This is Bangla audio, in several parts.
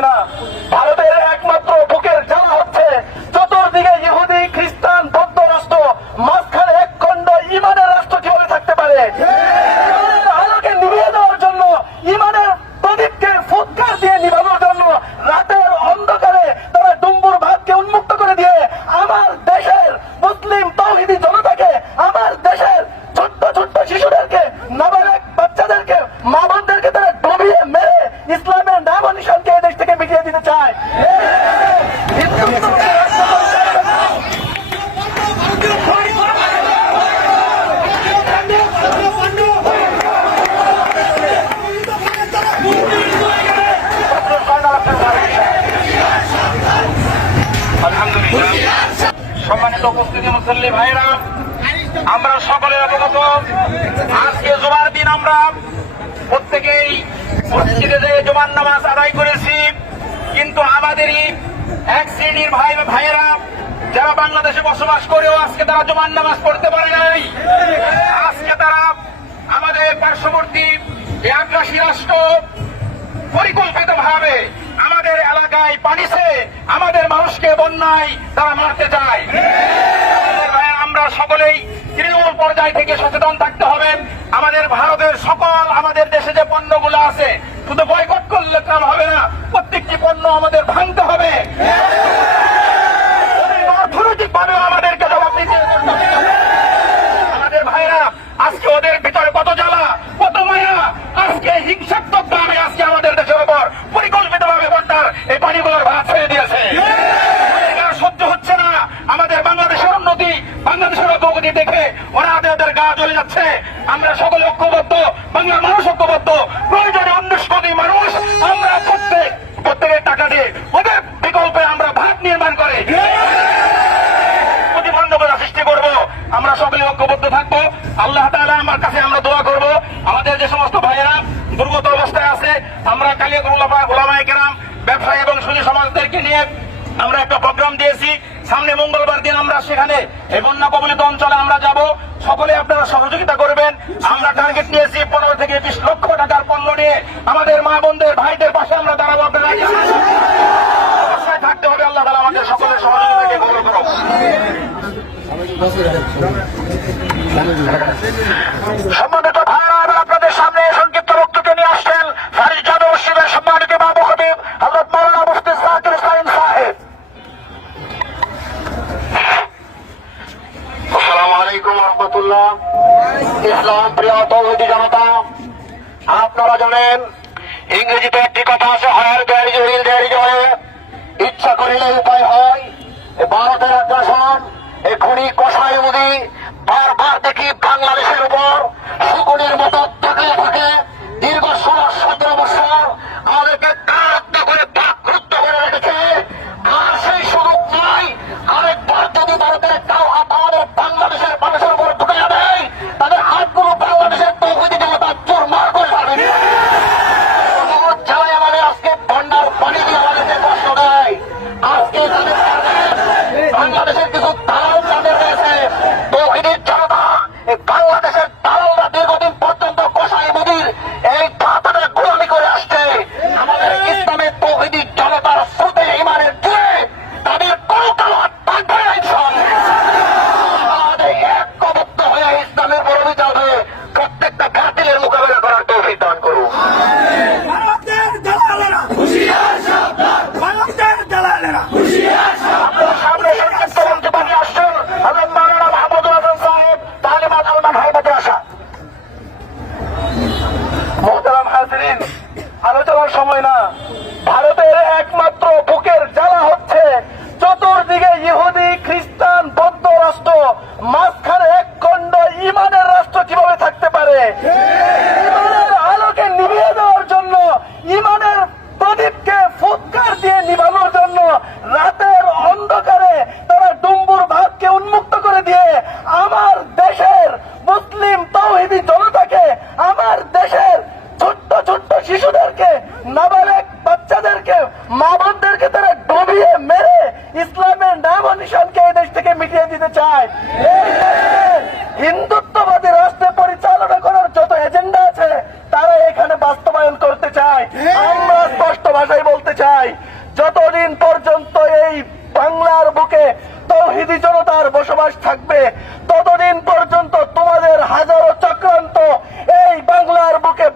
না। সম্মানিত উপস্থিতি মুসল্লি ভাইরা, আমরা সকলে অবগত। আজকে জুমার দিন আমরা প্রত্যেকেই মসজিদে যেয়ে জুমার নামাজ আদায় করেছি, কিন্তু আমাদেরই এক শ্রেণির ভাই ভাইয়েরা, যারা বাংলাদেশে বসবাস করেও আজকে তারা জুমার নামাজ পড়তে পারে নাই, আজকে তারা আমাদের পার্শ্ববর্তী আগ্রাসী রাষ্ট্র পরিকল্পিত এলাকায় পানিছে আমাদের মানুষকে বন্যায় তারা মারতে চায়। আমরা সকলেই তৃণমূল পর্যায় থেকে সচেতন থাকতে হবে। আমাদের ভারতের সকল, আমাদের দেশে যে পণ্যগুলো আছে, শুধু বয়কট করলে কাম হবে না, প্রত্যেকটি পণ্য আমাদের ভাঙতে হবে। অর্থনৈতিক আমাদেরকে জবাব দিতে আমাদের ভাইরা, আজকে ওদের ভিতরে কত জ্বালা কত মায়া আজকে হিংসাত্মক ভাবে আজকে আমাদের দেশের উপর পরিকল্পিত ভাবে বন্যার এই পানিগুলোর ভাত ছেড়ে দিয়েছে আমাদের আর সহ্য হচ্ছে না আমাদের বাংলাদেশের উন্নতি বাংলাদেশের অগ্রগতি দেখে ওরা আদের ওদের গা জ্বলে যাচ্ছে। আমরা সকলে ঐক্যবদ্ধ, বাংলার মানুষ ঐক্যবদ্ধ, প্রয়োজনে উনিশ কোটি মানুষ। আমরা প্রত্যেক, প্রত্যেকের টাকা দিয়ে ওদের বিকল্পে আমরা ভাত নির্মাণ করে। প্রতিবন্ধকতা সৃষ্টি করব। আমরা সকলে ঐক্যবদ্ধ থাকব। আল্লাহ তাআলা আমার কাছে আমরা দোয়া করব। আমাদের যে সমস্ত ভাইয়েরা দুর্গত অবস্থায় আছে, আমরা কালিয়া ওলামায় কেরাম, ব্যবসায়ী এবং সুনী সমাজদেরকে নিয়ে আমরা একটা প্রোগ্রাম দিয়েছি। সামনে মঙ্গলবার দিন আমরা সেখানে এই বন্যা কবলিত অঞ্চলে আমরা যাব। সকলে আপনারা সহযোগিতা করবেন। আমরা টার্গেট নিয়েছি পনেরো থেকে বিশ লক্ষ টাকার পণ্য নিয়ে। আমাদের মা বোনদের, ভাইদের পাশে আমরা দাঁড়াবো আপনারা থাকতে হবে, আল্লাহ আমাদের সকলের করুন সম্মানিত ইসলাম প্রিয় তৌহদি জনতা, আপনারা জানেন, ইংরেজিতে একটি কথা আছে, হায়ার দেয়ারি জহির দেয়ারি জয়ে ইচ্ছা করিলে উপায় হয়। ভারতের আগ্রাসন এ খুনি কষায় মুদি, বারবার দেখি বাংলাদেশের উপর শকুনের মতো তাকিয়ে থাকে। চাই যতদিন পর্যন্ত এই বাংলার বুকে তৌহিদি জনতার বসবাস থাকবে, ততদিন পর্যন্ত তোমাদের হাজারো চক্রান্ত এই বাংলার বুকে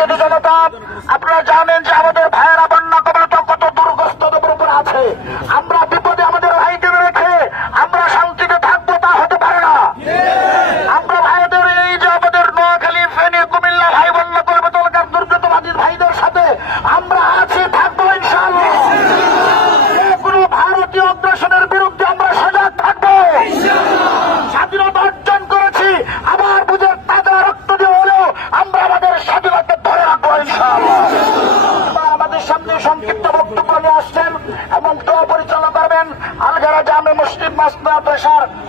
যদি জনতা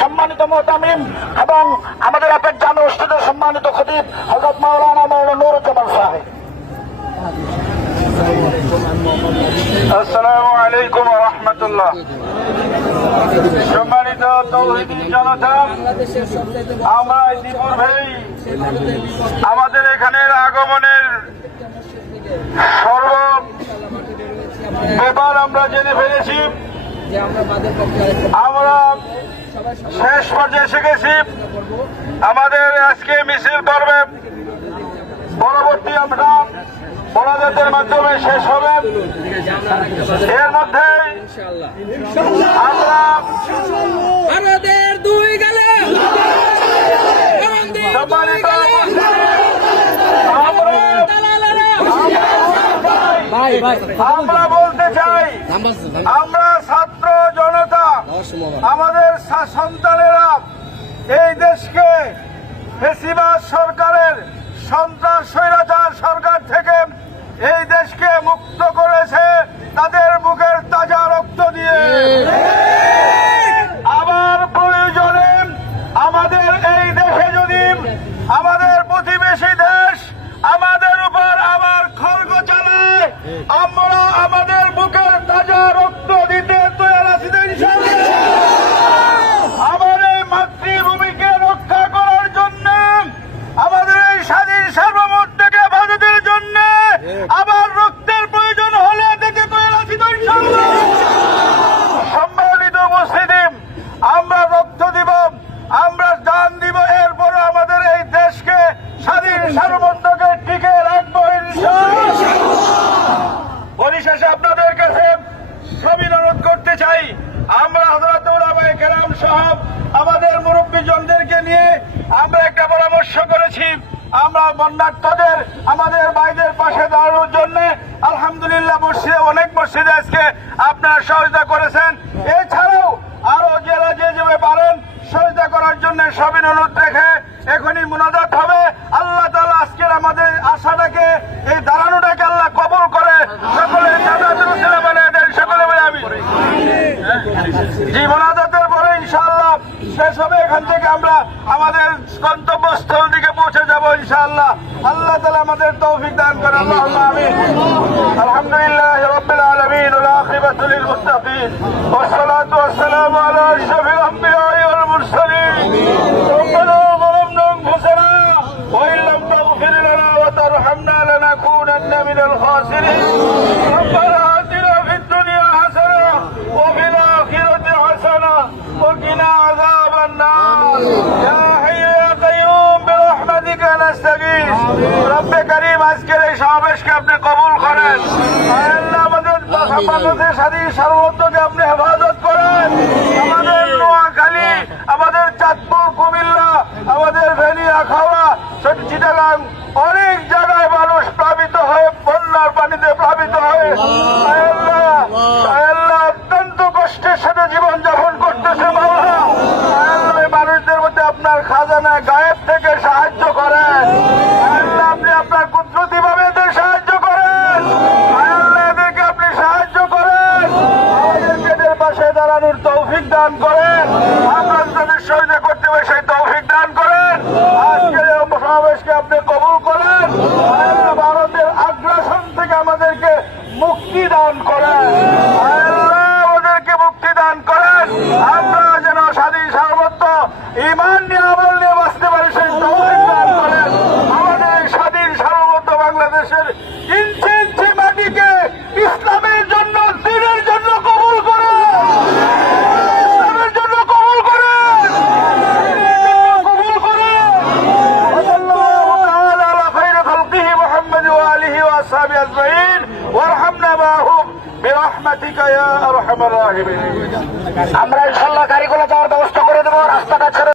সম্মানিত মোহতামিম এবং আমাদের অপেক জামে মসজিদের সম্মানিত খতিব হজরত মাওলানা মাওলানা নুরুজ্জামান সাহেব। আসসালামু আলাইকুম রহমতুল্লাহ। সম্মানিত তৌহিদি জনতা, আমরা ইতিপূর্বেই আমাদের এখানের আগমনের সর্ব ব্যাপার আমরা জেনে ফেলেছি। আমরা শেষ পর্যায়ে শিখেছি আমাদের আজকে মিছিল পর্বে পরবর্তী আমরা বড়দের মাধ্যমে শেষ হবে। এর মধ্যে আমরা আমরা বলতে চাই আমরা আমাদের সন্তানেরা এই দেশকে বেশিরভাগ সরকারের সন্ত্রাস স্বৈরাচার সরকার থেকে এই দেশকে মুক্ত করেছে তাদের বুকের তাজা রক্ত দিয়ে। করেছি। আমরা বন্যার্থদের আমাদের ভাইদের পাশে দাঁড়ানোর জন্য আলহামদুলিল্লাহ মসজিদে, অনেক মসজিদে আজকে আপনারা সহযোগিতা করেছেন। এছাড়াও আরও জেলা যে যেভাবে পারেন, সহযোগিতা করার জন্য সবই অনুরোধ রেখে এখনই মোনাজাত হবে। আল্লাহ তালা আজকের আমাদের আশাটাকে, এই দাঁড়ানোটাকে আল্লাহ কবল করে সকলে সকলে বলে আমি। জি শেষ হবে এখান থেকে আমরা আমাদের গন্তব্যস্থল দিকে পৌঁছে যাব ইনশাআল্লাহ আল্লাহ তালা আমাদের তৌফিক দান করে আল্লাহ আমিন আলহামদুলিল্লাহ রব্বিল আলামিন ওয়া আখিরাতু লিল মুত্তাকিন ওয়াসসালাতু ওয়াসসালামু আলা আশরাফিল আমবিয়াই ওয়াল মুরসালিন ربنا ظلمنا انفسنا وان لم تغفر لنا وترحمنا لنكونن من الخاسرين ربنا রব্বে করিম আজকের এই সমাবেশকে আপনি কবুল করেন। আমাদের স্বাধীন সার্বভৌমকে আপনি হেফাজত করেন। আমাদের নোয়াখালী আমাদের চাঁদপুর কুমিল্লা আমাদের তৌফিক দান করেন। আমরা তাদের সহযোগিতা করতে হবে সেই তৌফিক দান করেন। আজকের এই সমাবেশকে আপনি কবুল করেন। ভারতের আগ্রাসন থেকে আমাদেরকে মুক্তি দান করেন। আমরা যেন স্বাধীন সার্বত্ব ইমান পারি, সেই দান স্বাধীন বাংলাদেশের ইঞ্চি আমরা ইনশাল্লাহ গাড়িগুলো যাওয়ার ব্যবস্থা করে দেবো রাস্তাটা ছেড়ে